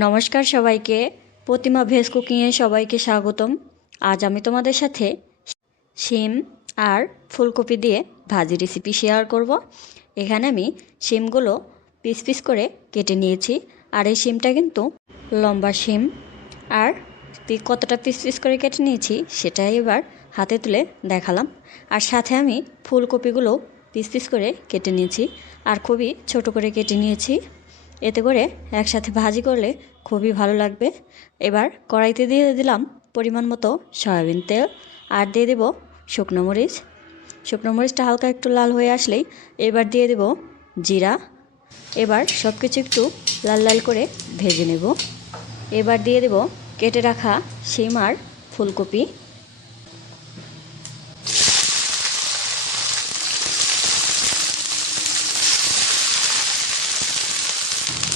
নমস্কার সবাইকে। প্রতিমা ভেজ কুকিংয়ে সবাইকে স্বাগতম। আজ আমি তোমাদের সাথে শিম আর ফুলকপি দিয়ে ভাজি রেসিপি শেয়ার করব। এখানে আমি শিমগুলো পিস পিস করে কেটে নিয়েছি। আর এই শিমটা কিন্তু লম্বা শিম। আর কতটা পিস পিস করে কেটে নিয়েছি সেটাই এবার হাতে তুলে দেখালাম। আর সাথে আমি ফুলকপিগুলো পিস পিস করে কেটে নিয়েছি। আর খুবই ছোট করে কেটে নিয়েছি। এতে করে একসাথে ভাজি করলে খুবই ভালো লাগবে। এবার কড়াইতে দিয়ে দিলাম পরিমাণ মতো সয়াবিন তেল আর দিয়ে দেব শুকনো মরিচ। শুকনো মরিচটা হালকা একটু লাল হয়ে আসলেই এবার দিয়ে দেব জিরা। এবার সব কিছু একটু লাল লাল করে ভেজে নেব। এবার দিয়ে দেব কেটে রাখা শিম আর ফুলকপি।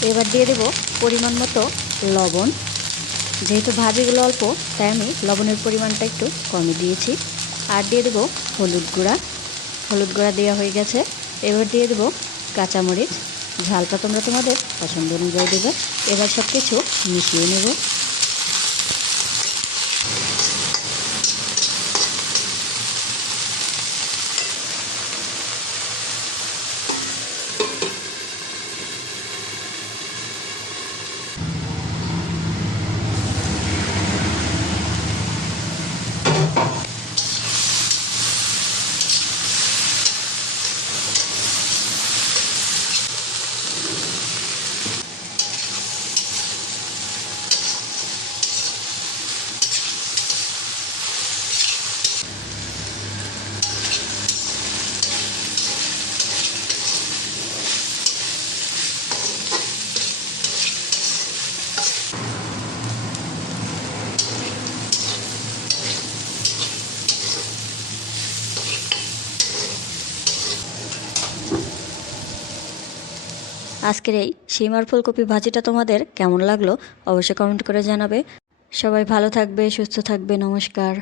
এবার দিয়ে দেব পরিমাণ মতো লবণ। যেহেতু ভাজিগুলো অল্প, তাই আমি লবণের পরিমাণটা একটু কমে দিয়েছি। আর দিয়ে দেব হলুদ গুঁড়া। হলুদ গুঁড়া দেওয়া হয়ে গেছে। এবার দিয়ে দেব কাঁচামরিচ। ঝালটা তোমরা তোমাদের পছন্দ অনুযায়ী দেবে। এবার সব কিছু মিশিয়ে নেব। আজকের এই সীমার ফুলকপি ভাজিটা তোমাদের কেমন লাগল অবশ্যই কমেন্ট করে জানাবে। সবাই ভালো থাকবে, সুস্থ থাকবে, নমস্কার।